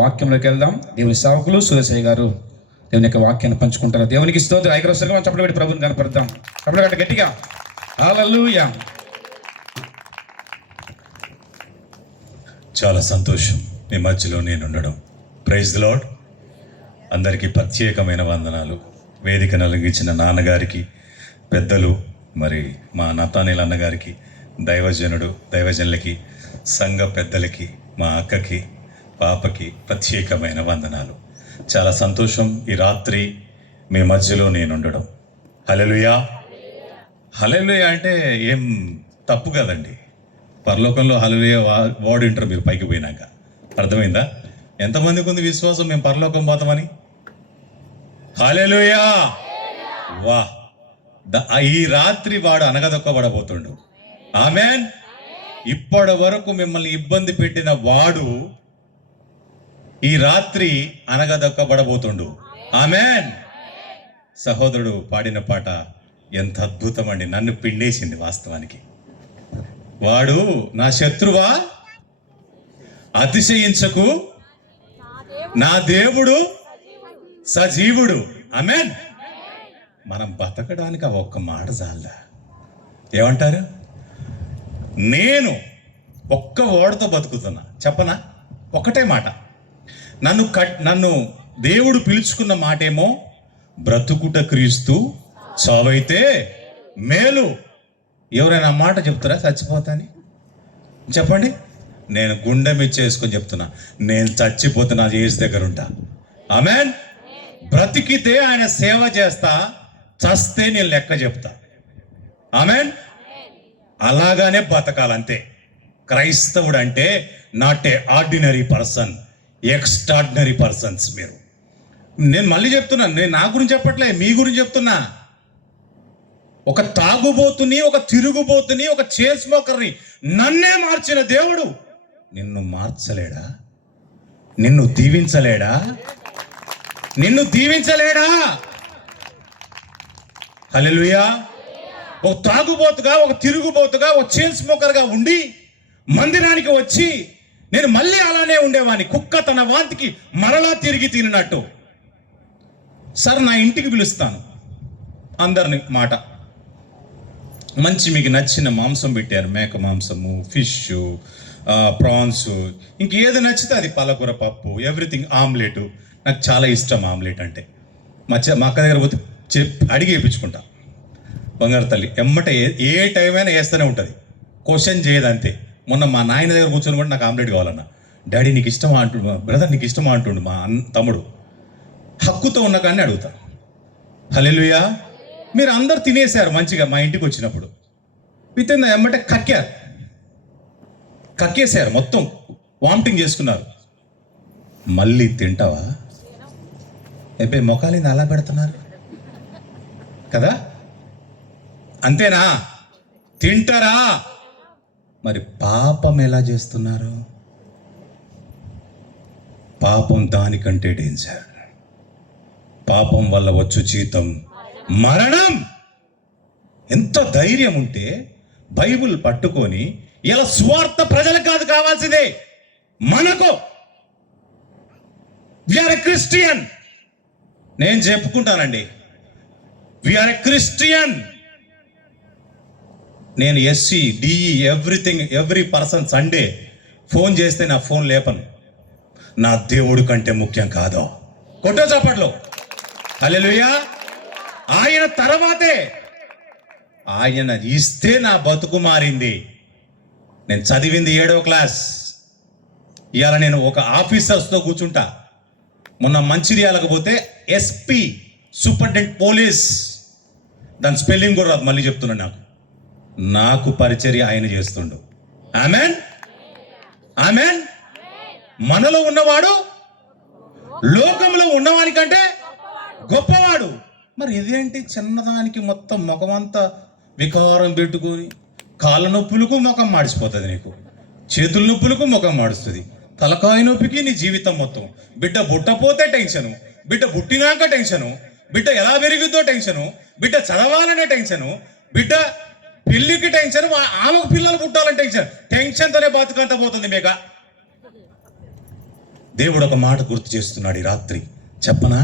వాక్యంలోకి వెళ్దాం. దేవుని సేవకులు సురేశయ్య గారు దేవుని యొక్క వాక్యాన్ని పంచుకుంటారు. దేవునికి స్తోత్రం. ఐక్యవసరంగా చప్పట్లు పెట్టి ప్రభుని కనపడతాం. చప్పట్లు కట్ట గట్టిగా. హల్లెలూయా. చాలా సంతోషం మీ మధ్యలో నేను ఉండడం. Praise the Lord. అందరికీ ప్రత్యేకమైన వందనాలు. వేదికను అలంగించిన నాన్నగారికి, పెద్దలు, మరి మా నతానేల్ అన్నగారికి, దైవజనులకి, సంఘ పెద్దలకి, మా అక్కకి, పాపకి ప్రత్యేకమైన వందనాలు. చాలా సంతోషం ఈ రాత్రి మీ మధ్యలో నేను ఉండడం. హల్లెలూయా. హల్లెలూయా అంటే ఏం తప్పు కదండి. పరలోకంలో హల్లెలూయా వర్డ్ వింటారు మీరు పైకి పోయినాక. అర్థమైందా? ఎంతమందికి ఉంది విశ్వాసం మేము పరలోకం పోతామని? హల్లెలూయా. వా, ఈ రాత్రి వాడు అనగదొక్కబడబోతుండు. ఆమెన్. ఇప్పటి వరకు మిమ్మల్ని ఇబ్బంది పెట్టిన వాడు ఈ రాత్రి అనగదొక్కబడబోతుండు. ఆమెన్. సహోదరుడు పాడిన పాట ఎంత అద్భుతం అండి. నన్ను పిండేసింది వాస్తవానికి. వాడు నా శత్రువా, అతిశయించకు, నా దేవుడు సజీవుడు. ఆమెన్. మనం బతకడానికి ఆ ఒక్క మాట చాలదా? ఏమంటారు? నేను ఒక్క ఓడతో బతుకుతున్నా. చెప్పనా? ఒకటే మాట. నన్ను దేవుడు పిలుచుకున్న మాటేమో బ్రతుకుట క్రీస్తు, చావైతే మేలు. ఎవరైనా మాట చెప్తారా చచ్చిపోతాని? చెప్పండి. నేను గుండె మిచ్చేసుకొని చెప్తున్నా, నేను చచ్చిపోతున్నా యేసు దగ్గర ఉంటా. ఆమెన్. బ్రతికితే ఆయన సేవ చేస్తా, చస్తే నేను లెక్క చెప్తా. ఆమెన్. అలాగానే బతకాలంతే. క్రైస్తవుడు అంటే not a ordinary person, extraordinary persons మీరు. నేను మళ్ళీ చెప్తున్నాను, నేను నా గురించి చెప్పట్లే, మీ గురించి చెప్తున్నా. ఒక తాగుబోతుని, ఒక తిరుగుబోతుని, ఒక చైన్ స్మోకర్ని నన్నే మార్చిన దేవుడు నిన్ను మార్చలేడా? నిన్ను దీవించలేడా? నిన్ను దీవించలేడా? హల్లెలూయా. ఒక తాగుబోతుగా, ఒక తిరుగుబోతుగా, ఒక చైన్ స్మోకర్గా ఉండి మందిరానికి వచ్చి నేను మళ్ళీ అలానే ఉండేవాడిని. కుక్క తన వాంతికి మరలా తిరిగి తిన్నట్టు. సార్ నా ఇంటికి పిలుస్తాను అందరిని, మాట మంచి మీకు నచ్చిన మాంసం పెట్టారు. మేక మాంసము, ఫిష్, ప్రాన్స్, ఇంకేది నచ్చితే అది, పాలకూర పప్పు, ఎవ్రీథింగ్. ఆమ్లెట్ నాకు చాలా ఇష్టం. ఆమ్లెట్ అంటే మా అక్క దగ్గర పోతే అడిగి వేయించుకుంటా. బంగారు తల్లి ఎమ్మట ఏ టైం అయినా వేస్తూనే ఉంటుంది, క్వశ్చన్ చేయదు అంతే. మొన్న మా నాయన దగ్గర కూర్చొని కూడా నాకు ఆమ్లెట్ కావాలన్నా. డాడీ నీకు ఇష్టమా అంటుండు, బ్రదర్ నీకు ఇష్టమా అంటుండు మా తమ్ముడు. హక్కుతో ఉన్న కానీ అడుగుతా. హల్లెలూయా. మీరు అందరు తినేశారు మంచిగా మా ఇంటికి వచ్చినప్పుడు. విత్ ఎమ్మటే కక్కేశారు, మొత్తం వామిటింగ్ చేసుకున్నారు. మళ్ళీ తింటావా? ఎబ్బే మొఖాలింది అలా పెడుతున్నారు కదా, అంతేనా? తింటారా? మరి పాపం ఎలా చేస్తున్నారు? పాపం దానికంటే డేంజర్. పాపం వల్ల వచ్చు జీతం మరణం. ఎంత ధైర్యం ఉంటే బైబిల్ పట్టుకొని ఇలా స్వార్థ ప్రజలకు కాదు కావాల్సిందే, మనకు. We are a Christian. నేను చెప్పుకుంటానండి, వీఆర్ ఎ క్రిస్టియన్. నేను ఎస్సీ, డిఈ, everything, every person. Sunday phone చేస్తే నా ఫోన్ లేపను. నా దేవుడు కంటే ముఖ్యం కాదు. కొట్టో చప్పట్లో. హల్లెలూయా. ఆయన తర్వాతే, ఆయన ఇస్తే నా బతుకు మారింది. నేను చదివింది 7వ క్లాస్. ఇవాళ నేను ఒక ఆఫీసర్స్తో కూర్చుంటా. మొన్న మంచిర్యాలకు పోతే ఎస్పీ, సూపరింటెండెంట్ పోలీస్, దాని స్పెల్లింగ్ కూడా రాదు, మళ్ళీ చెప్తున్నాను. నాకు పరిచర్య ఆయన చేస్తుండు. ఆమెన్. ఆమెన్. మనలో ఉన్నవాడు లోకంలో ఉన్నవానికంటే గొప్పవాడు. మరి ఇదేంటి చిన్నదానికి మొత్తం ముఖమంతా వికారం పెట్టుకొని, కాళ్ళ నొప్పులకు ముఖం మాడిసిపోతుంది, నీకు చేతుల నొప్పులకు ముఖం మాడుస్తుంది, తలకాయ నొప్పికి నీ జీవితం మొత్తం. బిడ్డ పుట్టపోతే టెన్షను, బిడ్డ పుట్టినాక టెన్షను, బిడ్డ ఎలా పెరుగుద్దో టెన్షను, బిడ్డ చదవాలనే టెన్షను, బిడ్డ పెళ్లికి టెన్షన్, ఆమెకు పిల్లలు పుట్టాలని టెన్షన్తోనే బతుకంతా పోతుంది. మేక దేవుడు ఒక మాట గుర్తు చేస్తున్నాడు ఈ రాత్రి. చెప్పనా?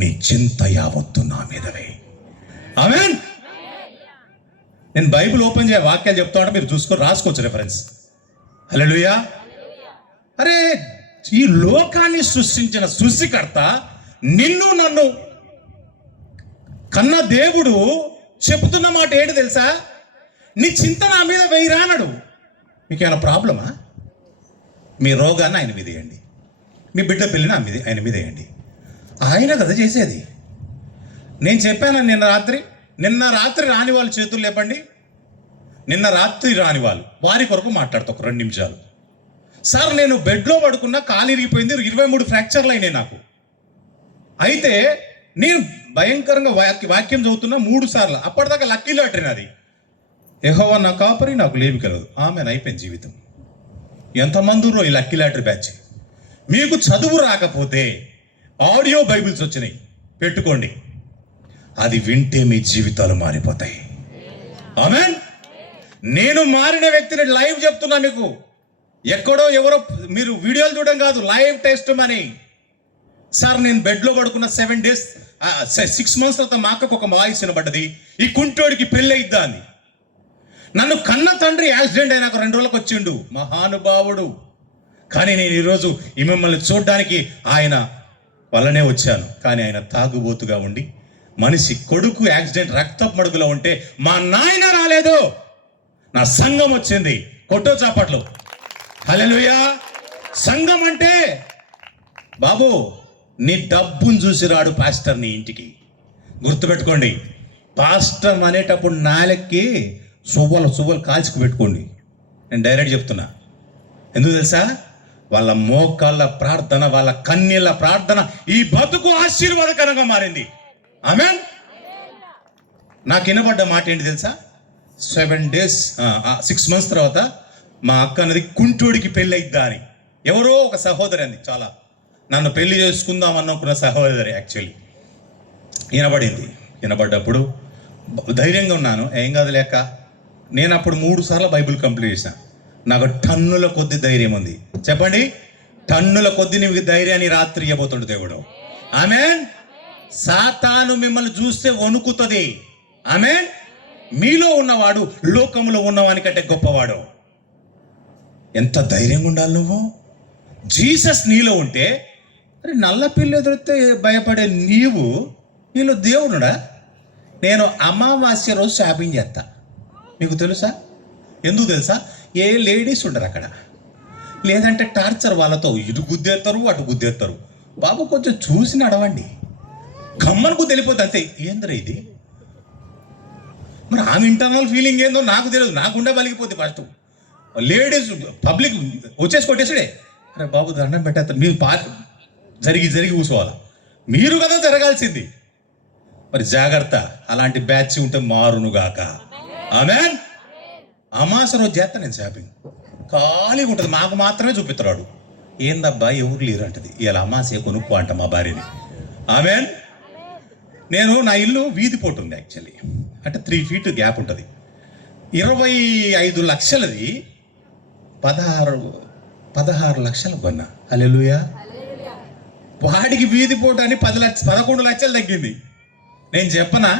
నీ చింత యావత్తు నా మీదవే. ఆమేన్. నేను బైబిల్ ఓపెన్ చేయ వాక్యాలు చెప్తా ఉంటే మీరు చూసుకొని రాసుకోవచ్చు రెఫరెన్స్. హల్లెలూయా. అరే, ఈ లోకాన్ని సృష్టించిన సృష్టికర్త నిన్ను నన్ను కన్న దేవుడు చెబుతున్న మాట ఏంటి తెలుసా? నీ చింత నా మీద వేయరానడు. మీకు ఏమైనా ప్రాబ్లమా? మీ రోగాన్ని ఆయన మీద వేయండి, మీ బిడ్డ పెళ్ళిని ఆయన మీద వేయండి. ఆయన కదా చేసేది. నేను చెప్పాను నిన్న రాత్రి రాని వాళ్ళు చేతులు లేపండి. నిన్న రాత్రి రాని వాళ్ళు వారి కొరకు మాట్లాడుతా ఒక 2 నిమిషాలు. సార్, నేను బెడ్లో పడుకున్నా, కాలు ఇరిగిపోయింది, 23 ఫ్రాక్చర్లు అయినాయి నాకు. అయితే నేను భయంకరంగా వాక్యం చదువుతున్నా 3 సార్లు. అప్పటిదాకా లక్కీ లాటరీ నాది. యెహోవా నా కాపరి, నాకు లేమి కలదు. ఆమె అయిపోయింది జీవితం. ఎంతమందిరో ఈ లక్కీ లాటరీ బ్యాచ్. మీకు చదువు రాకపోతే ఆడియో బైబిల్స్ వచ్చినాయి, పెట్టుకోండి. అది వింటే మీ జీవితాలు మారిపోతాయి. ఆమేన్. నేను మారిన వ్యక్తిని లైవ్ చెప్తున్నా మీకు. ఎక్కడో ఎవరో మీరు వీడియోలు చూడడం కాదు, లైవ్ టెస్ట్ మనీ. సార్, నేను బెడ్లో పడుకున్న 7 days 6 months తర్వాత మా అక్కకు ఒక వాయిస్ వినబడ్డది, ఈ కుంటోడికి పెళ్ళి అయిద్దా అని. నన్ను కన్న తండ్రి యాక్సిడెంట్ అయినాక 2 రోజులకు వచ్చిండు, మహానుభావుడు. కానీ నేను ఈరోజు ఈ మిమ్మల్ని చూడడానికి ఆయన వల్లనే వచ్చాను. కానీ ఆయన తాగుబోతుగా ఉండి, మనిషి కొడుకు యాక్సిడెంట్ రక్తపు మడుగులో ఉంటే మా నాయన రాలేదు, నా సంఘం వచ్చింది. కొట్టో చాపట్లు. హల్లెలూయా. సంఘం అంటే బాబు, నీ డబ్బును చూసి రాడు పాస్టర్ నీ ఇంటికి. గుర్తుపెట్టుకోండి, పాస్టర్ అనేటప్పుడు నాలెక్కి సువ్వలు కాల్చుకు పెట్టుకోండి. నేను డైరెక్ట్ చెప్తున్నా. ఎందుకు తెలుసా? వాళ్ళ మోకాళ్ళ ప్రార్థన, వాళ్ళ కన్నీళ్ళ ప్రార్థన ఈ బతుకు ఆశీర్వాదకరంగా మారింది. ఆమేన్. నాకు వినబడ్డ మాట ఏంటి తెలుసా? 7 days 6 months తర్వాత మా అక్క అన్నది కుంటోడికి పెళ్ళి అయిద్దా అని. ఎవరో ఒక సహోదరి అంది, చాలా నన్ను పెళ్లి చేసుకుందాం అనుకున్న సహోదరి యాక్చువల్లీ. వినబడ్డప్పుడు ధైర్యంగా ఉన్నాను. ఏం కాదు లేక నేను అప్పుడు 3 సార్లు బైబిల్ కంప్లీట్ చేశాను. నాకు టన్నుల కొద్ది ధైర్యం ఉంది. చెప్పండి, టన్నుల కొద్ది నీకు ధైర్యాన్ని రాత్రి ఇవ్వబోతుండు దేవుడు. ఆమేన్. సాతాను మిమ్మల్ని చూస్తే వణుకుతుంది. ఆమేన్. మీలో ఉన్నవాడు లోకములో ఉన్నవాని కంటే గొప్పవాడు. ఎంత ధైర్యంగా ఉండాలి నువ్వు. జీసస్ నీలో ఉంటే, అరే నల్ల పిల్లి ఎదురైతే భయపడే నీలో దేవుడుడా? నేను అమావాస్య రోజు షాపింగ్ చేస్తా. మీకు తెలుసా? ఎందుకు తెలుసా? ఏ లేడీస్ ఉండరు అక్కడ. లేదంటే టార్చర్ వాళ్ళతో ఇటు గుద్దేస్తారు, అటు గుద్దేస్తారు. బాబు కొంచెం చూసి నడవండి. కమ్మనుకు తెలిపోతే అంతే. ఏంద్రా ఇది? మరి ఆమె ఇంటర్నల్ ఫీలింగ్ ఏందో నాకు తెలియదు. నాకుండే పలిగిపోతే ఫస్ట్ లేడీస్ పబ్లిక్ వచ్చేసి కొట్టేసాడే. అరే బాబు దండం పెట్టేస్తారు. మీరు జరిగి కూర్చోవాలి. మీరు కదా జరగాల్సింది. మరి జాగ్రత్త, అలాంటి బ్యాచ్ ఉంటే మారునుగాక. ఆమేన్. అమాస రోజు చేస్తా నేను షాపింగ్. ఖాళీగా ఉంటుంది, మాకు మాత్రమే చూపిస్తున్నాడు. ఏందబ్బా ఎవరు లేరు అంటది. ఇలా అమాసే కొనుక్కో అంట మా భార్యని. ఆమేన్. నేను నా ఇల్లు వీధి పోటు ఉంది యాక్చువల్లీ, అంటే 3 feet గ్యాప్ ఉంటుంది. 25 లక్షలది 16 లక్షలు కొన్నా. హల్లెలూయా. వాడికి వీధి పోటు అని 11 లక్షలు తగ్గింది. నేను చెప్పనా,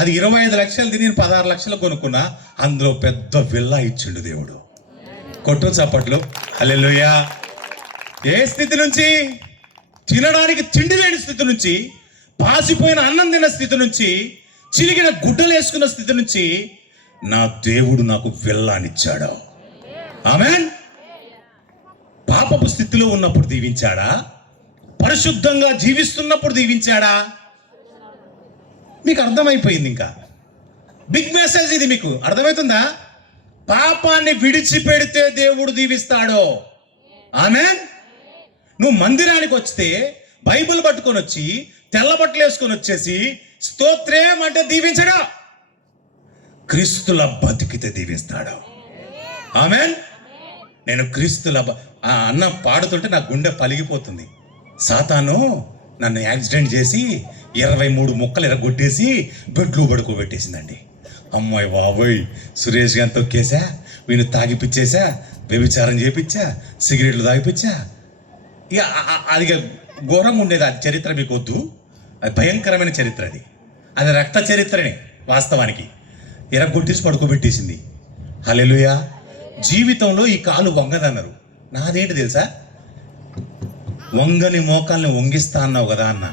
అది 25 లక్షలది, నేను 16 లక్షలు కొనుక్కున్నా. అందులో పెద్ద విల్లా ఇచ్చిండు దేవుడు. కొట్టు చప్పట్లు. హల్లెలూయా. ఏ స్థితి నుంచి? తినడానికి తిండి లేని స్థితి నుంచి, పాసిపోయిన అన్నం తిన్న స్థితి నుంచి, చిరిగిన గుడ్డలు వేసుకున్న స్థితి నుంచి నా దేవుడు నాకు విల్లానిచ్చాడు. ఆమేన్. పాపపు స్థితిలో ఉన్నప్పుడు దీవించాడా? పరిశుద్ధంగా జీవిస్తున్నప్పుడు దీవించాడా? మీకు అర్థమైపోయింది. ఇంకా బిగ్ మెసేజ్ ఇది. మీకు అర్థమవుతుందా? పాపాన్ని విడిచిపెడితే దేవుడు దీవిస్తాడు. ఆమేన్. నువ్వు మందిరానికి వస్తే బైబిల్ పట్టుకొని వచ్చి తెల్ల బట్టలు వేసుకొని వచ్చేసి స్తోత్రం అంటే దీవించడా? క్రీస్తుల బతికితే దీవిస్తాడు. ఆమేన్. నేను క్రీస్తుల అన్న పాడుతుంటే నా గుండె పలిగిపోతుంది. సాతాను నన్ను యాక్సిడెంట్ చేసి 23 ముక్కలు ఎరగొట్టేసి బెడ్లో పడుకోబెట్టేసిందండి. అమ్మాయి బాబోయ్, సురేష్ గారిని తొక్కేసా, వీళ్ళు తాగిపిచ్చేసా, వ్యభిచారం చేపించా, సిగరెట్లు తాగిపించా. ఇక అది ఘోరంగా ఉండేది. అది చరిత్ర మీకు వద్దు, అది భయంకరమైన చరిత్ర. అది రక్త చరిత్రనే వాస్తవానికి. ఎరగొట్టేసి పడుకోబెట్టేసింది. హల్లెలూయా. జీవితంలో ఈ కాలు వంగదన్నారు. నాదేంటి తెలుసా, వంగని మోకాల్ని వంగిస్తా అన్నావు కదా అన్న.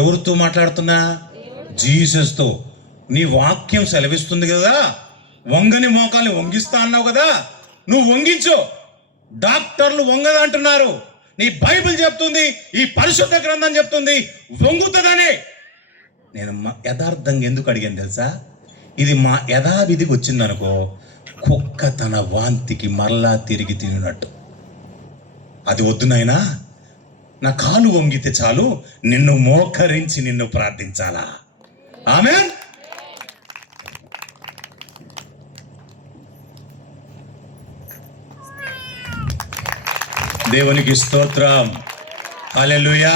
ఎవరితో మాట్లాడుతున్నా? జీసస్తో. నీ వాక్యం సెలవిస్తుంది కదా, వంగని మోకాల్ని వంగిస్తా అన్నావు కదా, నువ్వు వంగించు. డాక్టర్లు వంగదంటున్నారు, నీ బైబిల్ చెప్తుంది, ఈ పరిశుద్ధ గ్రంథం చెప్తుంది వంగుతుందని. నేను యథార్థంగా ఎందుకు అడిగాను తెలుసా? ఇది మా యథావిధికి వచ్చిందనుకో, కుక్క తన వాంతికి మరలా తిరిగి తినట్టు. అది వద్దు నాయనా, నా కాలు వంగితే చాలు, నిన్ను మోకరించి నిన్ను ప్రార్థించాలా. ఆమేన్. దేవునికి స్తోత్రం. హల్లెలూయా.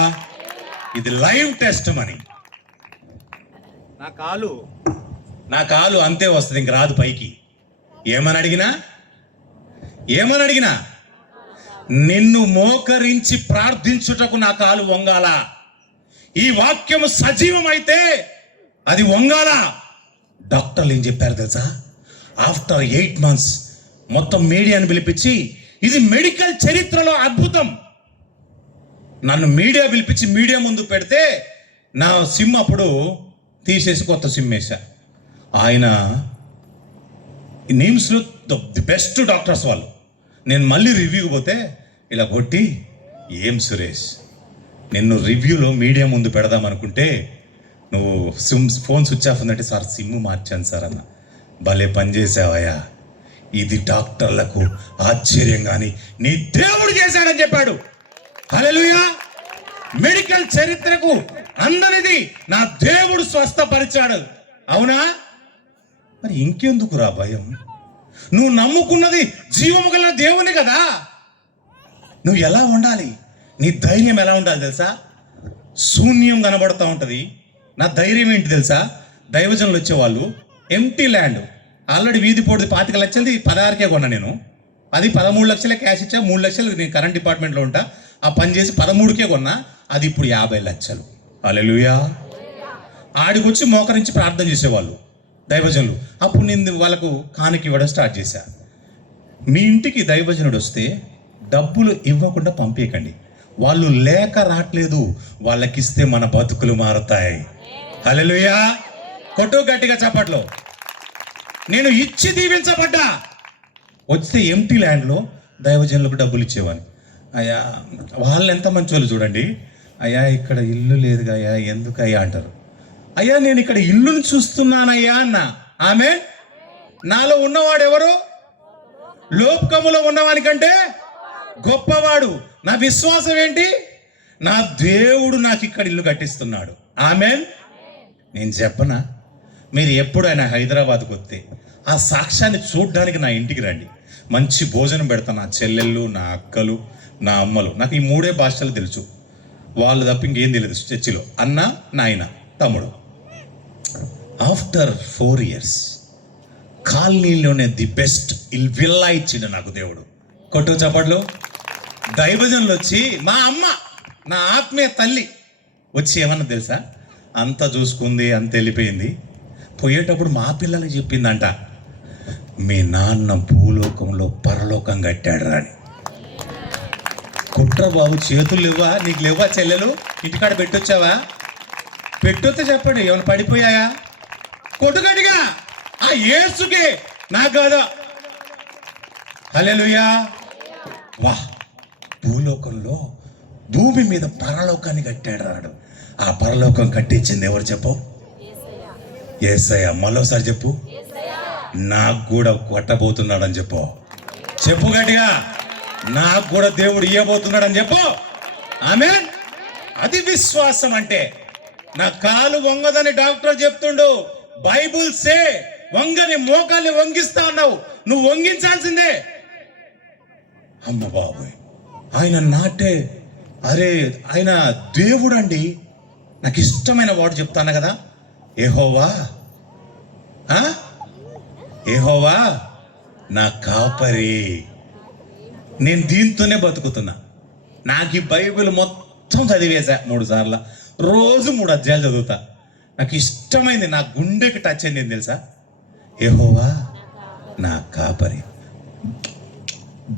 ఇది లైవ్ టెస్టిమనీ. నా కాలు అంతే వస్తుంది, ఇంక రాదు పైకి. ఏమని అడిగినా నిన్ను మోకరించి ప్రార్థించుటకు నా కాలు వంగాల. ఈ వాక్యము సజీవమైతే అది వంగాల. డాక్టర్లు ఏం చెప్పారు తెలుసా? ఆఫ్టర్ 8 months మొత్తం మీడియాని పిలిపించి, ఇది మెడికల్ చరిత్రలో అద్భుతం. నన్ను మీడియా పిలిపించి మీడియా ముందు పెడితే నా సిమ్ అప్పుడు తీసేసి కొత్త సిమ్ వేశా. ఆయన నిమ్స్లో ది బెస్ట్ డాక్టర్స్ వాళ్ళు. నేను మళ్ళీ రివ్యూకి పోతే ఇలా కొట్టి, ఏం సురేష్, నిన్ను రివ్యూలో మీడియా ముందు పెడదాం అనుకుంటే నువ్వు ఫోన్ స్విచ్ ఆఫ్ ఉందంటే, సార్ సిమ్ మార్చాను సార్ అన్న. భలే పనిచేసావయ్యా, ఇది డాక్టర్లకు ఆశ్చర్యం కానీ నీ దేవుడు చేశాడని చెప్పాడు. హల్లెలూయా. మెడికల్ చరిత్రకు అందరిది నా దేవుడు స్వస్థపరిచాడు. అవునా? మరి ఇంకెందుకు రా భయం? నువ్వు నమ్ముకున్నది జీవము గల దేవుని కదా. నువ్వు ఎలా ఉండాలి? నీ ధైర్యం ఎలా ఉండాలి తెలుసా? శూన్యం కనబడుతూ ఉంటుంది. నా ధైర్యం ఏంటి తెలుసా? దైవజనులు వచ్చేవాళ్ళు, ఎంటీ ల్యాండ్, ఆల్రెడీ వీధి పోటీ 25 లక్షలది 16కే కొన్నా నేను. అది 13 లక్షలే క్యాష్ ఇచ్చా. 3 లక్షలు నేను కరెంట్ డిపార్ట్మెంట్లో ఉంటా, ఆ పని చేసి 13కే కొన్నా. అది ఇప్పుడు 50 లక్షలు. హల్లెలూయా. ఆడికొచ్చి మోకరించి ప్రార్థన చేసేవాళ్ళు దైవజనులు. అప్పుడు నేను వాళ్ళకు కానుక ఇవ్వడం స్టార్ట్ చేశా. మీ ఇంటికి దైవజనుడు వస్తే డబ్బులు ఇవ్వకుండా పంపేయకండి. వాళ్ళు లేక రావట్లేదు, వాళ్ళకిస్తే మన బతుకులు మారుతాయి. హల్లెలూయా. కొట్టు గట్టిగా చప్పట్లో. నేను ఇచ్చి దీవించబడ్డా. వస్తే ఎంటీ ల్యాండ్లో దైవజనులకు డబ్బులు ఇచ్చేవాడిని. అయ్యా, వాళ్ళు ఎంత మంచి వాళ్ళు చూడండి. అయ్యా, ఇక్కడ ఇల్లు లేదుగా అయ్యా, ఎందుకయ్యా అంటారు. అయ్యా, నేను ఇక్కడ ఇల్లును చూస్తున్నానయ్యా అన్న. ఆమె నాలో ఉన్నవాడు ఎవరు? లోకములో ఉన్నవానికంటే గొప్పవాడు. నా విశ్వాసం ఏంటి? నా దేవుడు నాకు ఇక్కడ ఇల్లు కట్టిస్తున్నాడు. ఆమెన్. నేను చెప్పనా, మీరు ఎప్పుడైనా హైదరాబాద్కి వస్తే ఆ సాక్ష్యాన్ని చూడడానికి నా ఇంటికి రండి. మంచి భోజనం పెడతాను. నా చెల్లెళ్ళు, నా అక్కలు, నా అమ్మలు. నాకు ఈ 3 భాషలు తెలుసు. వాళ్ళు తప్ప ఇంకేం తెలియదు చర్చిలో. అన్న, నాయన, తమ్ముడు. ఆఫ్టర్ 4 years కాలనీలోనే ది బెస్ట్ విల్లా ఇచ్చిండు నాకు దేవుడు. కొట్టు చప్పట్లు. దైవజనులు వచ్చి, మా అమ్మ, నా ఆత్మీయ తల్లి వచ్చి ఏమన్నా తెలుసా? అంత చూసుకుంది, అంత వెళ్ళిపోయింది. పోయేటప్పుడు మా పిల్లలకి చెప్పిందంట, మీ నాన్న భూలోకంలో పరలోకం కట్టాడు అని. కుట్ర బాబు, చేతులు లేవా? నీకు లేవా చెల్లెలు? ఇంటికాడ పెట్టొచ్చావా? పెట్టొస్తే చెప్పండి, ఏమైనా పడిపోయాయా? కొట్టుగట్టిగా ఆ యేసుకే, నాకు కాదా. హల్లెలూయా. వా, భూలోకంలో భూమి మీద పరలోకాన్ని కట్టాడు రాడు. ఆ పరలోకం కట్టించింది ఎవరు చెప్పు? యేసయ్య. మరోసారి చెప్పు. నాకు కూడా కొట్టబోతున్నాడని చెప్పు. చెప్పు గట్టిగా. నాకు కూడా దేవుడు ఇయ్యబోతున్నాడని చెప్పు. ఆమేన్. అది విశ్వాసం అంటే. నా కాలు వంగదని డాక్టర్ చెప్తుండు. బైబుల్ సే వంగని మోకాల్ని వంగిస్తా అన్నావు, నువ్వు వంగించాల్సిందే. అమ్మ బాబోయ్, ఆయన నాటే, అరే ఆయన దేవుడు అండి. నాకు ఇష్టమైన వాడు చెప్తాను కదా, యెహోవా, యెహోవా నా కాపరి. నేను దీంతోనే బతుకుతున్నా. నాకు ఈ బైబిల్ మొత్తం చదివేశా 3 సార్లు, రోజు 3 అధ్యాయాలు చదువుతా. నాకు ఇష్టమైంది, నా గుండెకి టచ్ అయింది ఏం తెలుసా? యెహోవా నా కాపరి.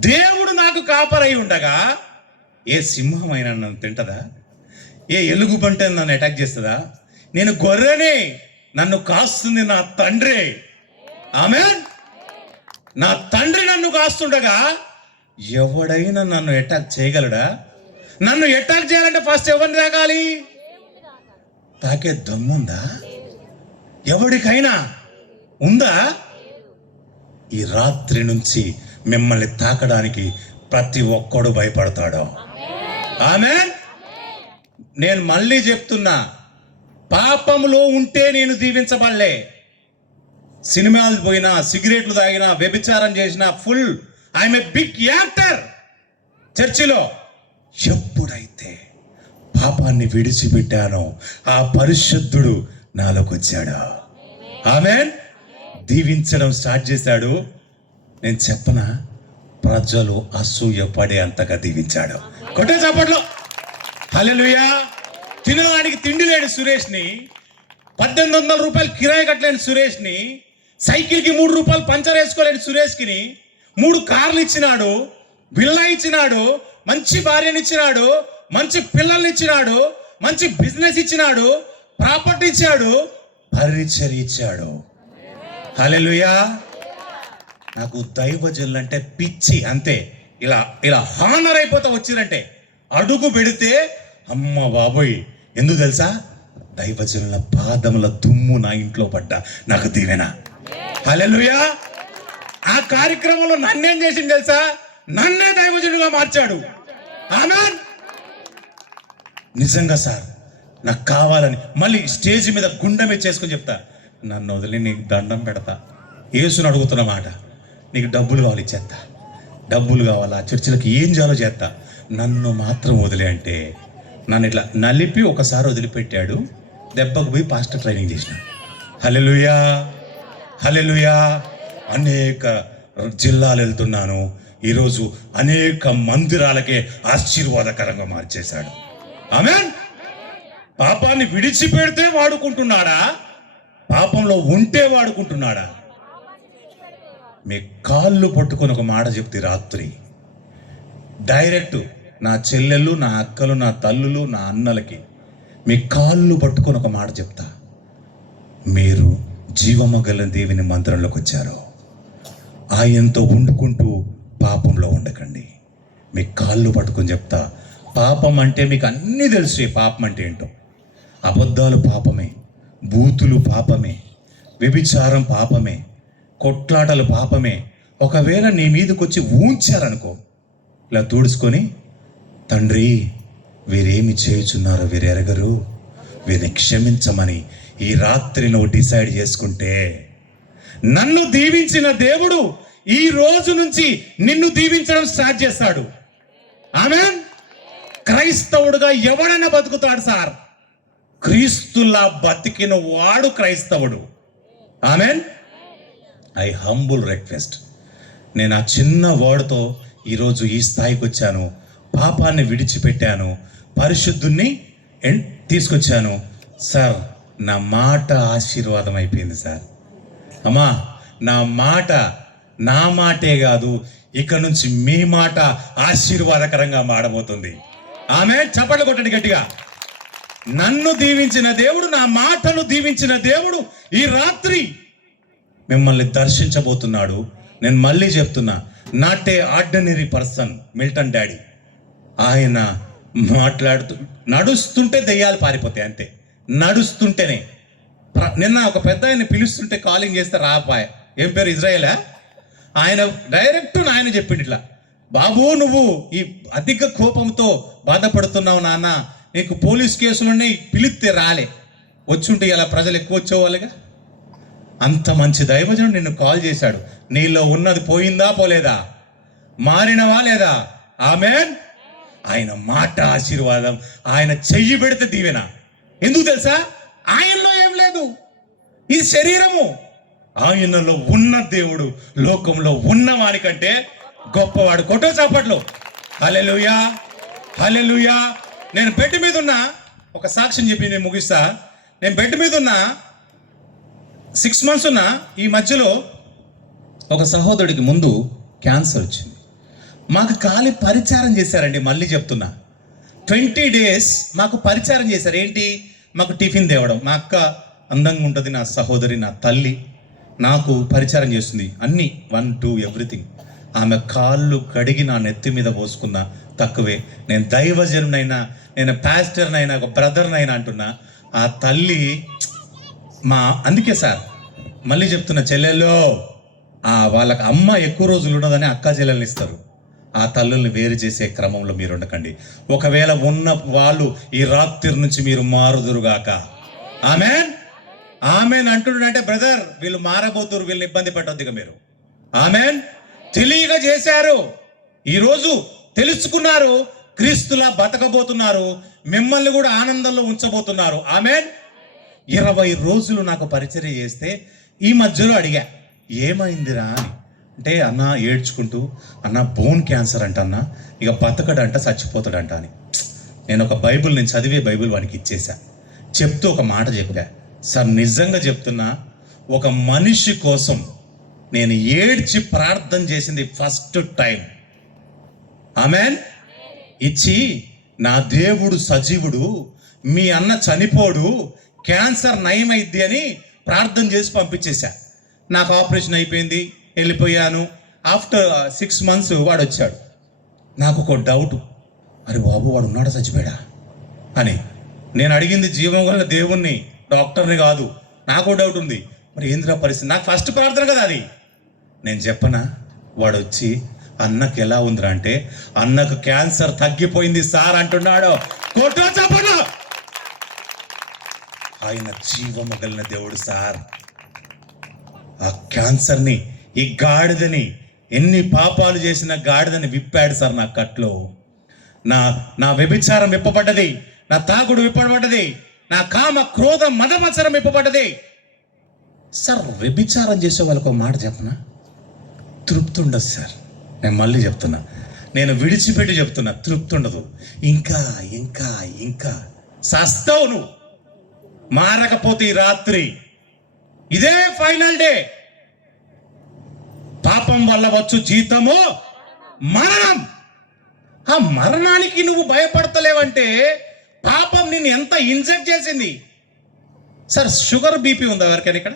దేవుడు నాకు కాపరై ఉండగా ఏ సింహమైనా నన్ను తింటదా? ఏ ఎలుగుబంటి నన్ను అటాక్ చేస్తుందా? నేను గొర్రెనే, నన్ను కాస్తుంది నా తండ్రి. ఆమేన్. నా తండ్రి నన్ను కాస్తుండగా ఎవడైనా నన్ను అటాక్ చేయగలడా? నన్ను అటాక్ చేయాలంటే ఫస్ట్ ఎవరిని తాకాలి? తాకే దమ్ముందా ఎవడికైనా? ఉందా? ఈ రాత్రి నుంచి మిమ్మల్ని తాకడానికి ప్రతి ఒక్కడు భయపడతాడు. ఆమేన్. నేను మళ్ళీ చెప్తున్నా, పాపంలో ఉంటే నేను దీవించబడలే. సినిమాలు పోయినా, సిగరెట్లు తాగినా, వ్యభిచారం చేసినా, full I'm a big actor చర్చిలో. ఎప్పుడైతే పాపాన్ని విడిచిపెట్టానో ఆ పరిశుద్ధుడు నాలోకి వచ్చాడు. ఆమేన్. దీవించడం స్టార్ట్ చేశాడు. నేను చెప్పనా, ప్రజలు అసూయ పడే అంతగా దీవించాడు. కొట్టే చప్పట్లో హల్లెలూయా. తినడానికి తిండి లేని సురేష్ని, 1800 రూపాయలు కిరాయి కట్టలేని సురేష్ని, సైకిల్కి 3 రూపాయలు పంచర్ వేసుకోలేని సురేష్కి 3 కార్లు ఇచ్చినాడు, విల్లా ఇచ్చినాడు, మంచి భార్యని ఇచ్చినాడు, మంచి పిల్లల్ని ఇచ్చినాడు, మంచి బిజినెస్ ఇచ్చినాడు, ప్రాపర్టీ ఇచ్చాడు, పరిచర్య ఇచ్చాడు. హల్లెలూయా. నాకు దైవజనులంటే పిచ్చి, అంతే. ఇలా ఇలా హానర్ అయిపోతా వచ్చిరంటే, అడుగు పెడితే అమ్మ బాబోయ్. ఎందుకు తెలుసా? దైవజనుల పాదముల దుమ్ము నా ఇంట్లో పడ్డా నాకు దీవెన. హల్లెలూయా. ఆ కార్యక్రమంలో నన్నేం చేసింది తెలుసా? నన్నే దైవజనుడిగా మార్చాడు. ఆమేన్. నిజంగా సార్ నాకు కావాలని మళ్ళీ స్టేజ్ మీద గుండె మీద చేసుకొని చెప్తా, నన్ను వదిలి నీకు దండం పెడతా, యేసుని అడుగుతున్న మాట, నీకు డబ్బులు కావాలి ఇచ్చేస్తా, డబ్బులు కావాలా, చర్చిలకు ఏం చేయాలో చేస్తా, నన్ను మాత్రం వదిలే అంటే నన్ను ఇట్లా నలిపి ఒకసారి వదిలిపెట్టాడు. దెబ్బకు పోయి పాస్టర్ ట్రైనింగ్ చేసిన. హల్లెలూయా, హల్లెలూయా. అనేక జిల్లాలు వెళ్తున్నాను. ఈరోజు అనేక మందిరాలకే ఆశీర్వాదకరంగా మార్చేశాడు. ఆమేన్. పాపాన్ని విడిచిపెడితే వాడుకుంటున్నాడా? పాపంలో ఉంటే వాడుకుంటున్నాడా? మీ కాళ్ళు పట్టుకొని ఒక మాట చెప్తే రాత్రి డైరెక్ట్ నా చెల్లెళ్ళు, నా అక్కలు, నా తల్లులు, నా అన్నలకి మీ కాళ్ళు పట్టుకొని ఒక మాట చెప్తా, మీరు జీవమగల దేవుని మందిరంలోకి వచ్చారు. ఆయనతో వండుకుంటూ పాపంలో ఉండకండి. మీ కాళ్ళు పట్టుకొని చెప్తా, పాపం అంటే మీకు అన్నీ తెలుసు. పాపం అంటే ఏంటో. అబద్ధాలు పాపమే, బూతులు పాపమే, వ్యభిచారం పాపమే, కొట్లాటలు పాపమే. ఒకవేళ నీ మీదకి వచ్చి ఊంచారనుకో, ఇలా తుడుచుకొని, తండ్రి వీరేమి చేయుచున్నారో వీరు ఎరగరు, వీరిని క్షమించమని ఈ రాత్రి నువ్వు డిసైడ్ చేసుకుంటే, నన్ను దీవించిన దేవుడు ఈ రోజు నుంచి నిన్ను దీవించడం స్టార్ట్ చేస్తాడు. ఆమేన్. క్రైస్తవుడుగా ఎవడైనా బతుకుతాడు సార్. క్రీస్తులా బతికిన వాడు క్రైస్తవుడు. ఆమేన్. I humble request. నేను ఆ చిన్న వర్డ్తో ఈరోజు ఈ స్థాయికి వచ్చాను. పాపాన్ని విడిచిపెట్టాను, పరిశుద్ధుణ్ణి తీసుకొచ్చాను. సార్ నా మాట ఆశీర్వాదం అయిపోయింది సార్. అమ్మా నా మాటే కాదు, ఇక నుంచి మీ మాట ఆశీర్వాదకరంగా మారబోతుంది. ఆమె చప్పట్లు కొట్టండి గట్టిగా. నన్ను దీవించిన దేవుడు, నా మాటను దీవించిన దేవుడు ఈ రాత్రి మిమ్మల్ని దర్శించబోతున్నాడు. నేను మళ్ళీ చెప్తున్నా, not a ordinary person. Milton daddy ఆయన నడుస్తుంటే దెయ్యాలు పారిపోతాయి, అంతే. నడుస్తుంటేనే. నిన్న ఒక పెద్ద ఆయన పిలుస్తుంటే కాలింగ్ చేస్తే రాపాయ. ఏం పేరు? ఇజ్రాయేలా? ఆయన డైరెక్ట్ ఆయన చెప్పిండు ఇట్లా, బాబు నువ్వు ఈ అధిక కోపంతో బాధపడుతున్నావు నాన్న, నీకు పోలీస్ కేసులున్నాయి, పిలిస్తే రాలే, వచ్చుంటే ఇలా ప్రజలు ఎక్కువ వచ్చేవాళ్ళుగా. అంత మంచి దైవజనుడు నిన్ను కాల్ చేశాడు. నీలో ఉన్నది పోయిందా పోలేదా? మారినవా లేదా? ఆమేన్. ఆయన మాట ఆశీర్వాదం, ఆయన చెయ్యి పెడితే దీవెన. ఎందుకు తెలుసా? ఆయనలో ఏం లేదు, ఈ శరీరము. ఆయనలో ఉన్న దేవుడు లోకంలో ఉన్న వాడికంటే గొప్పవాడు. కొట్టో చప్పట్లు. హల్లెలూయా, హల్లెలూయా. నేను బెడ్ మీద ఉన్నా, ఒక సాక్ష్యం చెప్పి నేను ముగిస్తా. నేను బెడ్ మీద ఉన్నా, 6 months ఉన్నా. ఈ మధ్యలో ఒక సహోదరుడికి ముందు క్యాన్సర్ వచ్చింది. మాకు ఖాళీ పరిచారం చేశారండి. మళ్ళీ చెప్తున్నా, 20 days మాకు పరిచారం చేశారు. ఏంటి? మాకు టిఫిన్ తేవడం. మా అక్క అందంగా ఉంటుంది, నా సహోదరి, నా తల్లి, నాకు పరిచారం చేస్తుంది. అన్నీ 1, 2 ఎవ్రీథింగ్. ఆమె కాళ్ళు కడిగి నా నెత్తి మీద పోసుకున్నా తక్కువే. నేను దైవజనునైనా, నేను పాస్టర్నైనా, ఒక బ్రదర్నైనా అంటున్నా. ఆ తల్లి అందుకే సార్ మళ్ళీ చెప్తున్నా, చెల్లెల్లో వాళ్ళకి అమ్మ ఎక్కువ రోజులు ఉండదని అక్క చెల్లెల్ని ఇస్తారు. ఆ తల్లుల్ని వేరు చేసే క్రమంలో మీరు ఉండకండి. ఒకవేళ ఉన్న వాళ్ళు ఈ రాత్రి నుంచి మీరు మారుదురుగాక. ఆమెన్ ఆమెన్ అంటున్నాడంటే బ్రదర్, వీళ్ళు మారబోతురు, వీళ్ళని ఇబ్బంది పెట్టొద్దు ఇక మీరు. ఆమెన్. తెలియక చేశారు, ఈరోజు తెలుసుకున్నారు, క్రీస్తులా బతకబోతున్నారు, మిమ్మల్ని కూడా ఆనందంలో ఉంచబోతున్నారు. ఆమెన్. 20 రోజులు నాకు పరిచర్య చేస్తే ఈ మధ్యలో అడిగా, ఏమైందిరా అని. అంటే అన్న ఏడ్చుకుంటూ, అన్న బోన్ క్యాన్సర్ అంట అన్న, ఇక బతకడంట, చచ్చిపోతాడంట అని. నేను ఒక నేను చదివే బైబిల్ వానికి ఇచ్చేసా. చెప్తూ ఒక మాట చెప్పా, సార్ నిజంగా చెప్తున్నా, ఒక మనిషి కోసం నేను ఏడ్చి ప్రార్థన చేసింది ఫస్ట్ టైం. ఆమెన్. ఇచ్చి, నా దేవుడు సజీవుడు, మీ అన్న చనిపోడు, క్యాన్సర్ నయమైద్ది అని ప్రార్థన చేసి పంపించేశా. నాకు ఆపరేషన్ అయిపోయింది, వెళ్ళిపోయాను. ఆఫ్టర్ 6 months వాడు వచ్చాడు. నాకు ఒక డౌట్, అరే బాబు వాడు ఉన్నాడా చచ్చిపోయాడా అని. నేను అడిగింది జీవం గల దేవుణ్ణి, డాక్టర్ని కాదు. నాకు డౌట్ ఉంది, మరి ఏందిరా పరిస్థితి. నాకు ఫస్ట్ ప్రార్థన కదా అది. నేను చెప్పనా, వాడు వచ్చి అన్నకు ఎలా ఉందిరా అంటే, అన్నకు క్యాన్సర్ తగ్గిపోయింది సార్ అంటున్నాడు. కొట్టో చెప్పను. ఆయన జీవము కలిగిన దేవుడు సార్. ఆ క్యాన్సర్ని, ఈ గాడిదని, ఎన్ని పాపాలు చేసిన గాడిదని విప్పాడు సార్ నా కట్లో. నా వ్యభిచారం విప్పబడ్డది, నా తాగుడు విప్పబడ్డది, నా కామ క్రోధ మదమత్సరం విప్పబడ్డది. సార్ వ్యభిచారం చేసే వాళ్ళకు ఒక మాట చెప్పనా, తృప్తి ఉండదు సార్. నేను మళ్ళీ చెప్తున్నా, నేను విడిచిపెట్టి చెప్తున్నా, తృప్తి ఉండదు. ఇంకా ఇంకా ఇంకా సస్తావు నువ్వు. మారకపోతే ఈ రాత్రి ఇదే ఫైనల్ డే. పాపం వల్ల వచ్చు జీతము మరణం. ఆ మరణానికి నువ్వు భయపడతలేవంటే పాపం నిన్ను ఎంత ఇన్జెక్ట్ చేసింది. సార్ షుగర్ బీపీ ఉందా ఎవరికైనా ఇక్కడ?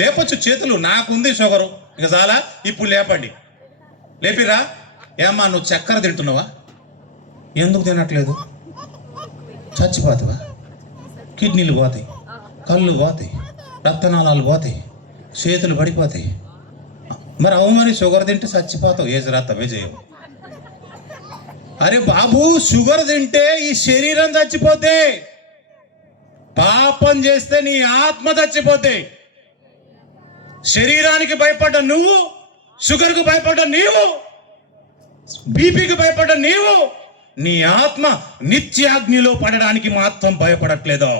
లేపొచ్చు చేతులు. నాకుంది షుగరు, ఇక చాలా. ఇప్పుడు లేపండి, లేపిరా. ఏమ్మా నువ్వు చక్కెర తింటున్నావా? ఎందుకు తినట్లేదు? చచ్చిపోతావా? కిడ్నీలు పోతాయి, కళ్ళు పోతాయి, రక్తనాళాలు పోతాయి, చేతులు పడిపోతాయి. మరి మరి షుగర్ తింటే చచ్చిపోతావు, ఏజ్ రాతవే చేయవు. అరే బాబు, షుగర్ తింటే ఈ శరీరం చచ్చిపోతే, పాపం చేస్తే నీ ఆత్మ చచ్చిపోతే. శరీరానికి భయపడ్డ నువ్వు, షుగర్కు భయపడ్డ నీవు, బీపీకి భయపడ్డ నీవు, నీ ఆత్మ నిత్యాగ్నిలో పడడానికి మాత్రం భయపడట్లేదో.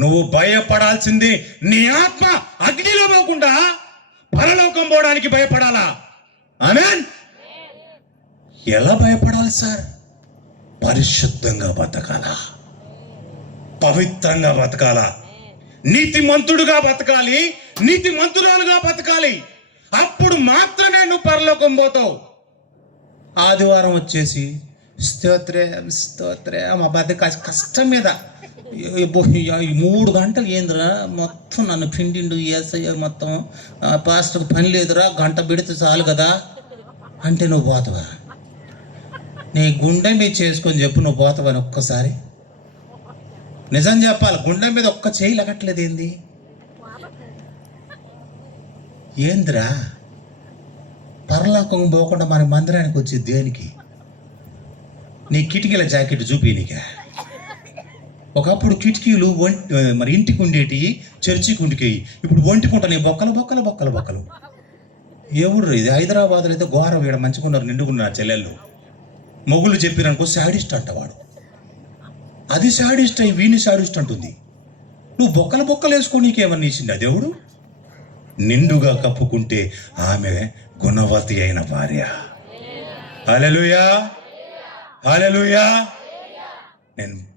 నువ్వు భయపడాల్సింది నీ ఆత్మ అగ్నిలో పోకుండా పరలోకం పోవడానికి భయపడాలా. ఆమేన్. ఎలా భయపడాలి సార్? పరిశుద్ధంగా బతకాలా, పవిత్రంగా బతకాలా, నీతిమంతుడుగా బతకాలి, నీతిమంతురాలుగా బతకాలి. అప్పుడు మాత్రమే నువ్వు పరలోకం పోతావు. ఆదివారం వచ్చేసి స్తోత్రం స్తోత్రం మా బద్ద కష్టం మీద 3 గంటలు ఏందిరా మొత్తం నన్ను పిండిండు ఏసయ్య మొత్తం. పాస్టర్కి పని లేదురా, గంట పెడితే చాలు కదా అంటే నువ్వు పోతావా? నీ గుండె మీద చేసుకొని చెప్పు, నువ్వు పోతావని ఒక్కసారి నిజం చెప్పాలి. గుండె మీద ఒక్క చేయి లగట్లేదు ఏంది? ఏందిరా పరలోకం పోకుండా మన మందిరానికి వచ్చి దేనికి? నీ కిటికీల జాకెట్ చూపి నీకే. ఒకప్పుడు కిటికీలు మరి ఇంటికి ఉండేటి, చర్చికి ఉండికి. ఇప్పుడు ఒంటికుంటా నీ బొక్కలు బొక్కలు బొక్కలు బొక్కలు. ఎవరు ఇది? హైదరాబాద్లో అయితే ఘోరం. ఇక్కడ మంచుకున్నారు, నిండుకున్నారు చెల్లెళ్ళు. మొగుళ్ళు చెప్పిరనుకో శాడిస్ట్ అంట వాడు. అది శాడిస్ట్ అయి వీని శాడిస్ట్ అంటుంది. నువ్వు బొక్కలు బొక్కలు వేసుకో, నీకేమన్నా ఇచ్చింది ఆ దేవుడు? నిండుగా కప్పుకుంటే ఆమె గుణవతి అయిన భార్య. హల్లెలూయా, హల్లెలూయా.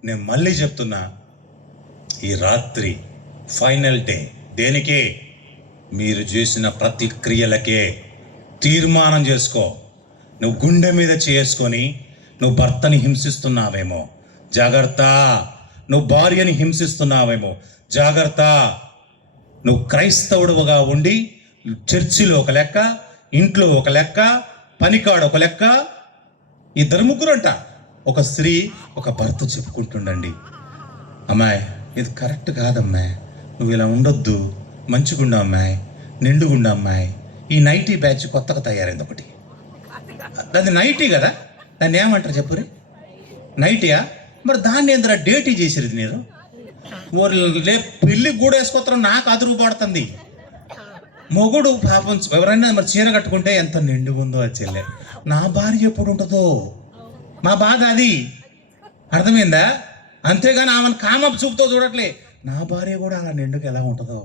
నేను మళ్ళీ చెప్తున్నా, ఈ రాత్రి ఫైనల్ డే. దేనికే? మీరు చేసిన ప్రతి క్రియలకే తీర్మానం చేసుకో. నువ్వు గుండె మీద చేసుకొని నువ్వు భర్తని హింసిస్తున్నావేమో జాగ్రత్త. నువ్వు భార్యని హింసిస్తున్నావేమో జాగ్రత్త. నువ్వు క్రైస్తవుడుగా ఉండి చర్చిలో ఒక లెక్క, ఇంట్లో ఒక లెక్క, పనికాడ ఒక లెక్క. ఇద్దరు ముగ్గురు అంట. ఒక స్త్రీ ఒక భర్త చెప్పుకుంటుండండి, అమ్మాయి ఇది కరెక్ట్ కాదమ్మాయి, నువ్వు ఇలా ఉండొద్దు, మంచిగుండా అమ్మాయి, నిండుగుండా అమ్మాయి. ఈ నైటీ బ్యాచ్ కొత్తగా తయారైంది ఒకటి, అది నైటీ కదా, దాన్ని ఏమంటారు చెప్పురి? నైటీయా? మరి దాన్ని ఏంద్రా డేటీ చేసిరిది నేను? లే పెళ్ళికి కూడా వేసుకొస్తారో నాకు అదురు పడుతుంది. మొగుడు పాపం ఎవరైనా మరి చీర కట్టుకుంటే ఎంత నిండుగా ఉందో అది చెల్లె. నా భార్య ఎప్పుడు ఉంటుందో మా బాధ అది, అర్థమైందా? అంతేగాని ఆమెను కామపు చూపుతో చూడట్లే. నా భార్య కూడా అలా నిండుగా ఎలా ఉంటుందో.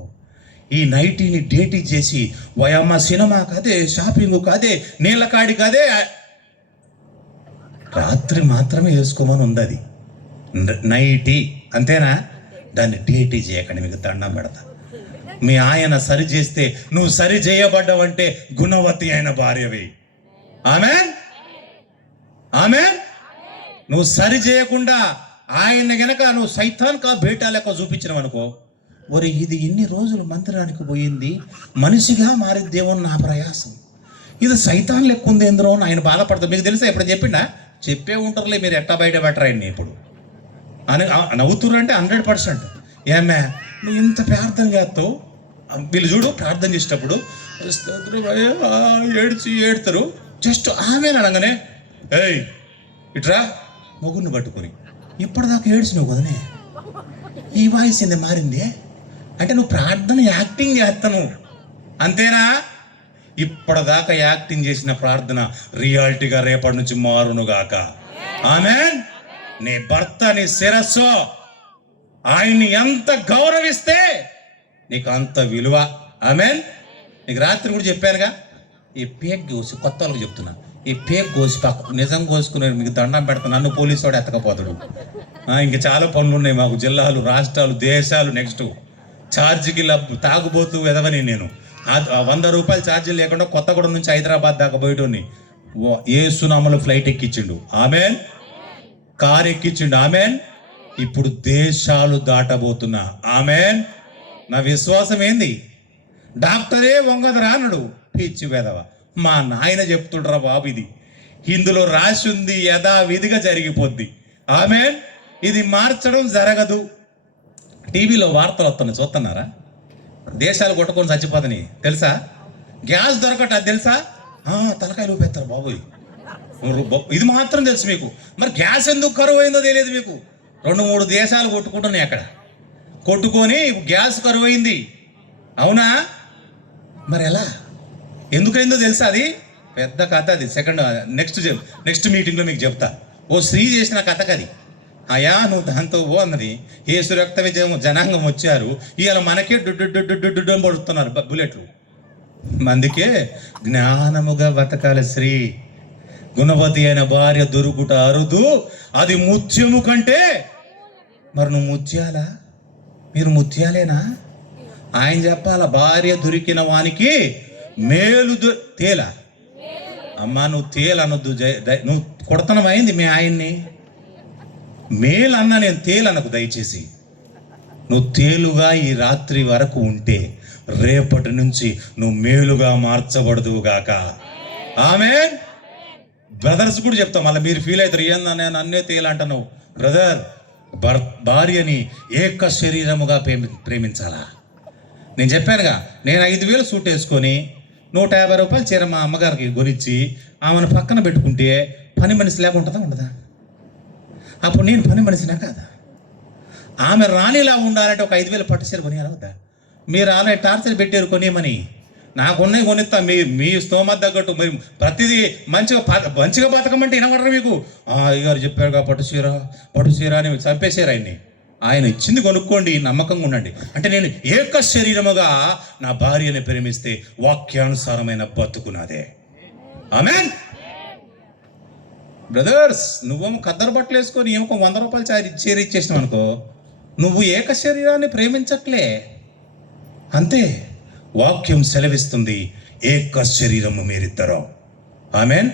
ఈ నైటీని డేటీ చేసి వయమ్మ సినిమా కాదే, షాపింగ్ కాదే, నీళ్ళ కాడి కాదే, రాత్రి మాత్రమే వేసుకోమని ఉంది అది నైటీ, అంతేనా? దాన్ని డేటీ చేయకండి, మీకు దండం పెడతా. మీ ఆయన సరి చేస్తే నువ్వు సరి చేయబడ్డావంటే గుణవతి అయిన భార్యవి. Amen, amen. నువ్వు సరి చేయకుండా ఆయన గనక నువ్వు సైతాన్ కా బేటా లెక్క చూపించినావు అనుకో, ఒరే ఇది ఇన్ని రోజులు మందిరానికి పోయింది, మనిషిగా మారిద్దేమో నా ప్రయాసం, ఇది సైతాన్ లెక్క ఉంది ఏంద్రో అని ఆయన బాధపడతాడు. మీకు తెలుసా? ఎప్పుడు చెప్పిండా? చెప్పే ఉంటారులే, మీరు ఎట్టా బయట పెట్టరాయండి ఇప్పుడు అని నవ్వుతురు అంటే 100%. ఏమే నువ్వు ఇంత ప్రార్థన చేస్తావు? వీళ్ళు చూడు ప్రార్థన చేసేటప్పుడు ఏడుతారు. జస్ట్ ఆమె అనగానే ఏయ్ ఇట్రా మొగుడిని పట్టుకొని, ఇప్పటిదాకా ఏడ్చినావు కదనే, ఈ వాయిస్ ఏంది మారింది అంటే నువ్వు ప్రార్థన యాక్టింగ్ చేస్తాను అంతేనా? ఇప్పటిదాకా యాక్టింగ్ చేసిన ప్రార్థన రియాలిటీగా రేపటి నుంచి మారునుగాక. ఆమేన్. నీ భర్త నీ శిరస్సు, ఆయన్ని ఎంత గౌరవిస్తే నీకు అంత విలువ. ఆమేన్. నీకు రాత్రి కూడా చెప్పానుగా, ఈ పేక్ కోసి, కొత్త వాళ్ళకి చెప్తున్నా, ఈ పేక్ కోసి పక్క నిజం కోసుకునే మీకు దండం పెడతా, నన్ను పోలీసు వాడు ఎత్తకపోతాడు. ఇంక చాలా పనులు ఉన్నాయి మాకు, జిల్లాలు, రాష్ట్రాలు, దేశాలు. నెక్స్ట్ ఛార్జీకి తాగుబోతూ ఎదవని నేను 100 రూపాయలు ఛార్జీలు లేకుండా కొత్తగూడెం నుంచి హైదరాబాద్ దాకా పోయేటోని ఏసునామలో ఫ్లైట్ ఎక్కించిండు. ఆమెన్. కార్ ఎక్కించిండు. ఆమెన్. ఇప్పుడు దేశాలు దాటబోతున్నా. ఆమెన్. నా విశ్వాసం ఏంది? డాక్టరే వంగదరా అన్నాడు, పిచ్చి వెదవ. మా నాయన చెప్తుండ్రా బాబు, ఇది ఇందులో రాసి ఉంది, యథావిధిగా జరిగిపోద్ది. ఆమెన్. ఇది మార్చడం జరగదు. టీవీలో వార్తలు వస్తున్నాయి, చూస్తున్నారా? దేశాలు కొట్టుకొని చచ్చిపోతాయి తెలుసా? గ్యాస్ దొరకట అది తెలుసా? తలకాయలు ఊపేస్తారు బాబోయ్. ఇది మాత్రం తెలుసు మీకు. మరి గ్యాస్ ఎందుకు కరువు అయిందో తెలియదు మీకు. 2-3 దేశాలు కొట్టుకుంటున్నాయి అక్కడ, కొట్టుకొని గ్యాస్ కరువు అయింది. అవునా? మరి ఎలా, ఎందుకైందో తెలుసా? అది పెద్ద కథ. అది నెక్స్ట్ మీటింగ్లో మీకు చెప్తా. ఓ స్త్రీ చేసిన కథ కది. అయా నువ్వు దాంతో ఓ అన్నది. యేసు రక్త విజయం జనాంగం వచ్చారు, ఇవాళ మనకే డుడ్డు పడుతున్నారు బుల్లెట్లు. అందుకే జ్ఞానముగా బతకాలి స్త్రీ. గుణవతి అయిన భార్య దొరుకుట అరుదు, అది ముత్యము కంటే. మరి నువ్వు ముత్యాలా? మీరు ముత్యాలేనా? ఆయన చెప్పాల, భార్య దొరికిన వానికి మేలు తేలా. అమ్మా నువ్వు తేలనొద్దు, నువ్వు కొడతనమైంది మీ ఆయన్ని. మేలు అన్నా, నేను తేలనకు దయచేసి. నువ్వు తేలుగా ఈ రాత్రి వరకు ఉంటే రేపటి నుంచి నువ్వు మేలుగా మార్చబడదువుగాక. ఆమేన్. బ్రదర్స్ కూడా చెప్తాం, మళ్ళీ మీరు ఫీల్ అవుతారు, ఏందా నేను అన్నే తేలంటున్నావు. బ్రదర్, భార్యని ఏక శరీరముగా ప్రేమించాలా? నేను చెప్పానుగా, నేను 5,000 సూట్ వేసుకొని 150 రూపాయలు చీర మా అమ్మగారికి కొనిచ్చి ఆమెను పక్కన పెట్టుకుంటే పని మనిషి లేకుంటుందా ఉండదా? అప్పుడు నేను పని మనిషినా కాదా? ఆమె రాణిలా ఉండాలంటే ఒక 5,000 పట్టు చీర కొనియాలి కదా? మీరు అలా టార్చర్ పెట్టారు కొనియమని. నాకున్నాయి కొనిస్తా, మీ స్తోమత తగ్గట్టు. మరి ప్రతిదీ మంచిగా బతకమంటే వినవడరు మీకు. అయ్యగారు చెప్పారుగా పట్టు చీర అని చంపేశారు ఆయన్ని. ఆయన ఇచ్చింది కొనుక్కోండి, నమ్మకంగా ఉండండి. అంటే నేను ఏక శరీరముగా నా భార్యని ప్రేమిస్తే వాక్యానుసారమైన బతుకునాదే. ఆమేన్. బ్రదర్స్, నువ్వేమో కద్దరు బట్టలు వేసుకొని ఏమో 100 రూపాయలు చేరి ఇచ్చేసినావు అనుకో, నువ్వు ఏక శరీరాన్ని ప్రేమించట్లే. అంతే, వాక్యం సెలవిస్తుంది, ఏక శరీరము మీరిద్దరు. ఆమేన్.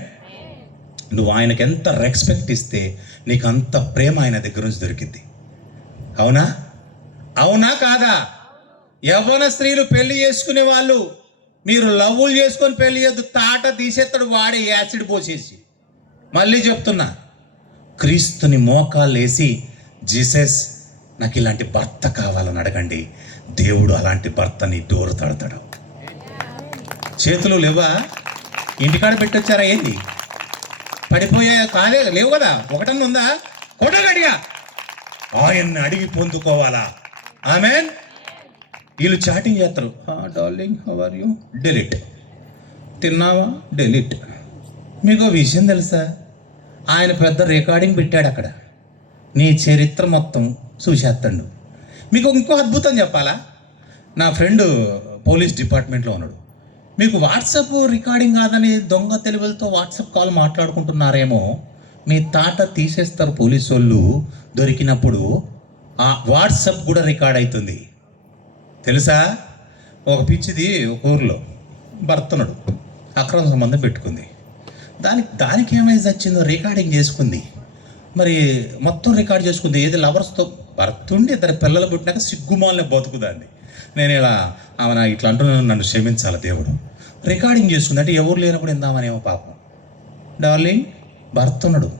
నువ్వు ఆయనకి ఎంత రెస్పెక్ట్ ఇస్తే నీకు అంత ప్రేమ ఆయన దగ్గర నుంచి దొరికింది. అవునా? అవునా కాదా? యవ్వన స్త్రీలు పెళ్లి చేసుకునే వాళ్ళు, మీరు లవ్వులు చేసుకొని పెళ్లి చేయొద్దు. తాట తీసేస్తాడు వాడే, యాసిడ్ పోసేసి. మళ్ళీ చెప్తున్నా, క్రీస్తుని మోకాళ్ళు వేసి జీసస్ నాకు ఇలాంటి భర్త కావాలని అడగండి. దేవుడు అలాంటి భర్తని డోరు తడతాడు. చేతులు లేవా? ఇంటికాడ పెట్టొచ్చారా ఏంది? పడిపోయా? కాదే, లేవు కదా. ఒకటన్నా ఉందా? కొట్టగడిగా ఆయన్ని అడిగి పొందుకోవాలా. ఆమేన్. వీళ్ళు చాటింగ్ చేస్తారు. Darling, how are you? Delete. తిన్నావా? డెలిట్. మీకు విషయం తెలుసా? ఆయన పెద్ద రికార్డింగ్ పెట్టాడు అక్కడ, నీ చరిత్ర మొత్తం చూసేస్తాడు. మీకు ఇంకో అద్భుతం చెప్పాలా? నా ఫ్రెండ్ పోలీస్ డిపార్ట్మెంట్లో ఉన్నాడు. మీకు వాట్సాప్ రికార్డింగ్ కాదని దొంగ తెలుగులతో వాట్సాప్ కాల్ మాట్లాడుకుంటున్నారేమో, మీ తాట తీసేస్తారు పోలీసు వాళ్ళు. దొరికినప్పుడు ఆ వాట్సాప్ కూడా రికార్డ్ అవుతుంది. తెలుసా? ఒక పిచ్చిది ఒక ఊర్లో భర్తనుడు అక్రమ సంబంధం పెట్టుకుంది. దానికి ఏమైంది వచ్చిందో రికార్డింగ్ చేసుకుంది. మరి మొత్తం రికార్డ్ చేసుకుంది. ఏది లవర్స్తో భర్తుండి 2 పిల్లలు పుట్టినాక సిగ్గుమాలని బతుకుదాన్ని. నేను ఇలా ఆమె ఇట్లా అంటున్నాను, నన్ను క్షమించాలి దేవుడు. రికార్డింగ్ చేసుకుంది అంటే ఎవరు లేనప్పుడు ఇందామనేమో పాపం. డార్లింగ్, భర్తనుడు,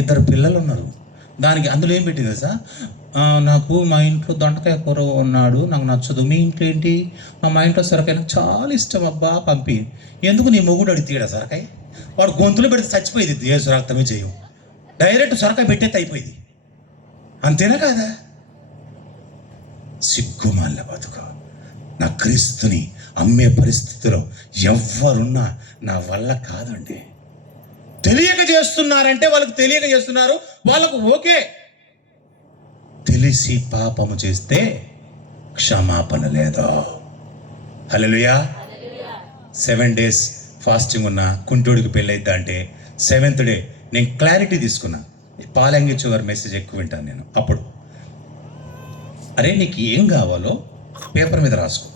2 పిల్లలు ఉన్నారు. దానికి అందులో ఏం పెట్టింది సార్? నాకు మా ఇంట్లో దొండకాయ కూర ఉన్నాడు, నాకు నచ్చదు. మీ ఇంట్లో ఏంటి? మా ఇంట్లో సొరకాయ నాకు చాలా ఇష్టం అబ్బా, పంపి. ఎందుకు నీ మొగుడు అడిగితేడా సొరకాయ? వాడు గొంతులు పెడితే చచ్చిపోయింది. ఏ సొరకమే చేయం, డైరెక్ట్ సొరకాయ పెట్టేస్తే అయిపోయింది. అంతేనా కాదా? సిగ్గుమాల బతుకు. నా క్రీస్తుని అమ్మే పరిస్థితిలో ఎవ్వరున్నా నా వల్ల కాదండి. తెలియక చేస్తున్నారంటే వాళ్ళకి తెలియక చేస్తున్నారు, వాళ్ళకు ఓకే. తెలిసి పాపము చేస్తే క్షమాపణ లేదు. హల్లెలూయా. 7 days ఫాస్టింగ్ ఉన్న కుంటోడికి పెళ్ళైద్దా అంటే 7th day నేను క్లారిటీ తీసుకున్నా. పాలంగిచ్చు గారు మెసేజ్ ఎక్కువ వింటాను నేను. అప్పుడు అరే నీకు ఏం కావాలో పేపర్ మీద రాసుకో,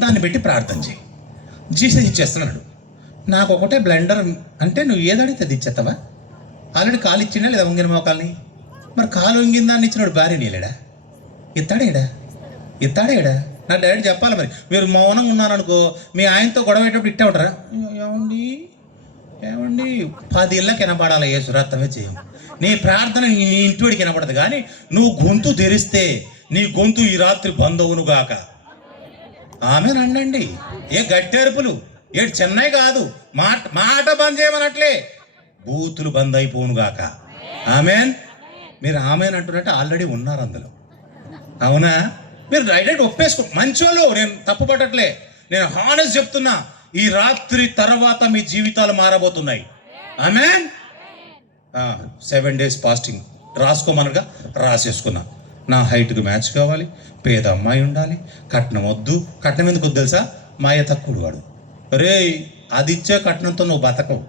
దాన్ని పెట్టి ప్రార్థన చేయి, జీసస్ ఇచ్చేస్తున్నాడు. నాకు ఒకటే బ్లెండర్ అంటే నువ్వు ఏదడితే అది ఇచ్చేస్తావా? ఆల్రెడీ కాలు ఇచ్చినా లేదా వంగిన మోకాల్ని? మరి కాలు వంగిన దాన్ని ఇచ్చినాడు భార్య నీలేడా? ఇత్తాడేడా? నా డాడీ చెప్పాలి. మరి మీరు మౌనంగా ఉన్నారనుకో, మీ ఆయనతో గొడవ అయ్యేటప్పుడు ఇట్టే ఉంటారా? ఏమండి 10 ఇళ్ళకి వినపడాలి. ఏ సురాత్తమే చేయం. నీ ప్రార్థన నీ ఇంటివాడికి వినపడదు, కానీ నువ్వు గొంతు తెరిస్తే నీ గొంతు ఈ రాత్రి బంధవునుగాక. ఆమెను అనండి. ఏ గట్టి అరుపులు, ఏడు చెన్నై కాదు, మాట బంద్ చేయమనట్లే, బూతులు బంద్ అయిపోనుగాక. ఆమెన్. మీరు ఆమెన్ అంటున్నట్టు ఆల్రెడీ ఉన్నారు అందులో. అవునా? మీరు డైరెక్ట్ ఒప్పేసుకో. మంచోళ్ళు, నేను తప్పు పట్టట్లే, నేను హానెస్ట్ చెప్తున్నా. ఈ రాత్రి తర్వాత మీ జీవితాలు మారబోతున్నాయి. ఆమెన్. 7 days ఫాస్టింగ్ రాసుకోమనగా రాసేసుకున్నా. నా హైట్కి మ్యాచ్ కావాలి, పేద అమ్మాయి ఉండాలి, కట్నం వద్దు. కట్నం ఎందుకు వద్దు తెలుసా? మాయ తక్కువ వాడు. రే, అది ఇచ్చే కట్నంతో నువ్వు బతకవు,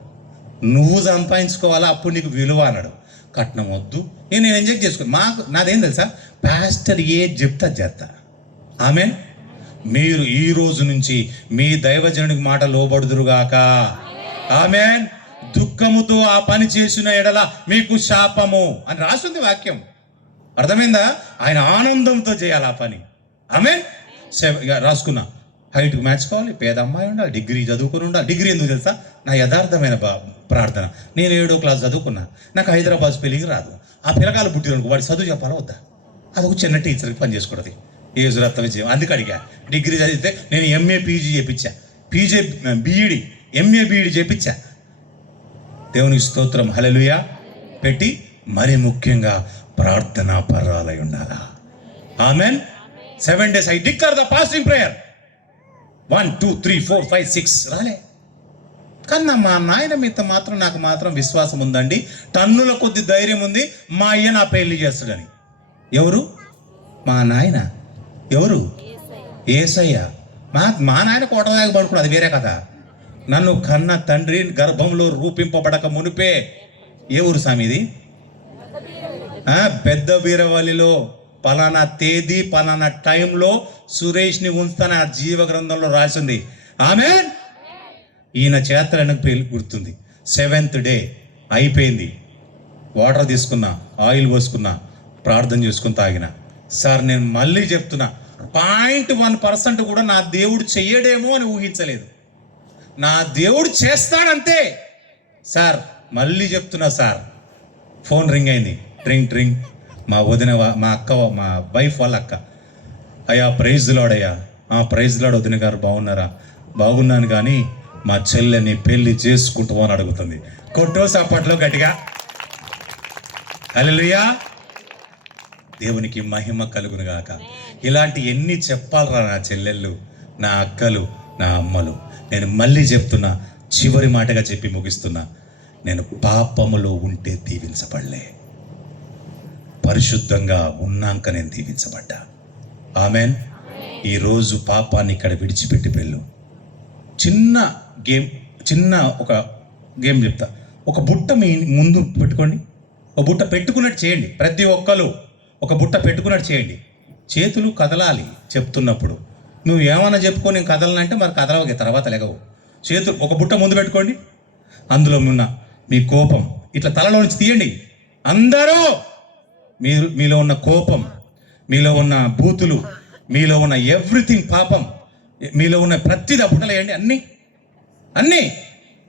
నువ్వు సంపాదించుకోవాలా, అప్పుడు నీకు విలువ అన్నాడు. కట్నం వద్దు. నేను ఎంజాయ్ చేసుకోను. నాదేం తెలుసా? పాస్టర్ చెప్తా చేస్తా. ఆమెన్. మీరు ఈ రోజు నుంచి మీ దైవజనుడికి మాట లోబడుదురుగాక. ఆమెన్. దుఃఖముతో ఆ పని చేసిన ఎడల మీకు శాపము అని రాస్తుంది వాక్యం. అర్థమైందా? ఆయన ఆనందంతో చేయాలి ఆ పని. ఆమెన్. రాసుకున్నా. హైట్కి మ్యాచ్ కావాలి, పేద అమ్మాయి ఉండాలి, డిగ్రీ చదువుకుని ఉండాలి. డిగ్రీ ఎందుకు తెలుసా? నా యథార్థమైన ప్రార్థన. నేను 7వ క్లాస్ చదువుకున్నా, నాకు హైదరాబాద్ స్పెల్లింగ్ రాదు. ఆ పిల్లకాయలు పుట్టిననుకో వాడి చదువు చెప్పాలా వద్దా? అదొక చిన్న టీచర్కి పని చేసుకున్నది. ఏ సురత్తమే చేయం. అందుకు అడిగా. డిగ్రీ చదివితే నేను ఎంఏ పీజీ చేయించా, బీఈడి ఎంఏ బీఈడి చేయించా. దేవునికి స్తోత్రం. హల్లెలూయా. పెట్టి మరి ముఖ్యంగా ప్రార్థనా పరాలై ఉండాలా. Amen. 7 days I declare the fasting prayer. 1 2 3 4 5 6 రాలే. కన్నా మా నాయన మీద మాత్రం నాకు మాత్రం విశ్వాసం ఉందండి. టన్నుల కొద్ది ధైర్యం ఉంది. మా అయ్య నా పెళ్లి చేస్తాడని. ఎవరు? మా నాయన. ఎవరు? యేసయ్య. మా నాయన కోటదాకా పడుకున్నాడు, అది వేరే కదా. నన్ను కన్న తండ్రి గర్భంలో రూపింపబడక మునిపే ఏ ఊరు స్వామి ఇది? పెద్ద బీరవల్లిలో పలానా తేదీ పలానా టైంలో సురేష్ని ఉంచుతాను ఆ జీవ గ్రంథంలో రాసింది. ఆమేన్. ఈయన చేతలకు పేరు గుర్తుంది. 7th డే అయిపోయింది. వాటర్ తీసుకున్నా, ఆయిల్ పోసుకున్నా, ప్రార్థన చేసుకుని తాగిన. సార్ నేను మళ్ళీ చెప్తున్నా, 0.1% కూడా నా దేవుడు చెయ్యడేమో అని ఊహించలేదు. నా దేవుడు చేస్తాడంతే. సార్ మళ్ళీ చెప్తున్నా సార్, ఫోన్ రింగ్ అయింది. రింగ్. మా వదిన, మా అక్క, మా వైఫ్ వాళ్ళ అక్క. అయ్యా ప్రైజ్ లార్డ్ అయ్యా. ప్రైజ్ లార్డ్ వదిన గారు బాగున్నారా? బాగున్నాను, కానీ మా చెల్లెని పెళ్లి చేసుకుంటామో అని అడుగుతుంది. కొట్టో సాపట్లో గట్టిగా. హల్లెలూయా. దేవునికి మహిమ కలుగును గాక. ఇలాంటి ఎన్ని చెప్పాలరా నా చెల్లెళ్ళు, నా అక్కలు, నా అమ్మలు. నేను మళ్ళీ చెప్తున్నా, చివరి మాటగా చెప్పి ముగిస్తున్నా. నేను పాపములో ఉంటే దీవించబడలే, పరిశుద్ధంగా ఉన్నాక నేను దీవించబడ్డా. ఆమెన్. ఈరోజు పాపాన్ని ఇక్కడ విడిచిపెట్టి వెళ్ళు. ఒక గేమ్ చెప్తా. ఒక బుట్ట మీ ముందు పెట్టుకోండి. ఒక బుట్ట పెట్టుకున్నట్టు చేయండి. ప్రతి ఒక్కరు ఒక బుట్ట పెట్టుకున్నట్టు చేయండి. చేతులు కదలాలి చెప్తున్నప్పుడు. నువ్వు ఏమన్నా చెప్పుకో, నేను కదలనంటే మరి కదలవగే, తర్వాత లెగవు. చేతులు ఒక బుట్ట ముందు పెట్టుకోండి. అందులో ఉన్న మీ కోపం ఇట్లా తలలో నుంచి తీయండి. అందరూ మీలో ఉన్న కోపం, మీలో ఉన్న బూతులు, మీలో ఉన్న ఎవ్రీథింగ్ పాపం, మీలో ఉన్న ప్రతిదీ ఆ బుట్టలు వేయండి. అన్నీ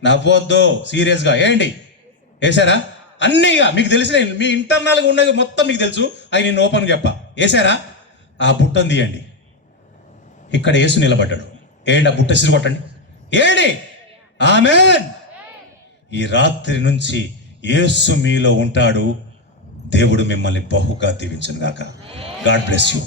నవ్వొద్దు, సీరియస్గా వేయండి. వేసారా? అన్నీగా మీకు తెలిసిన మీ ఇంటర్నల్గా ఉన్నది మొత్తం మీకు తెలుసు. అవి నేను ఓపెన్ చెప్పా. వేసారా? ఆ బుట్టను తీయండి. ఇక్కడ యేసు నిలబడ్డాడు. ఏంటి? ఆ బుట్ట సిరి కొట్టండి. ఏంటి? ఆమేన్. ఈ రాత్రి నుంచి యేసు మీలో ఉంటాడు. దేవుడు మిమ్మల్ని బహుగా దీవించును గాక. God bless you.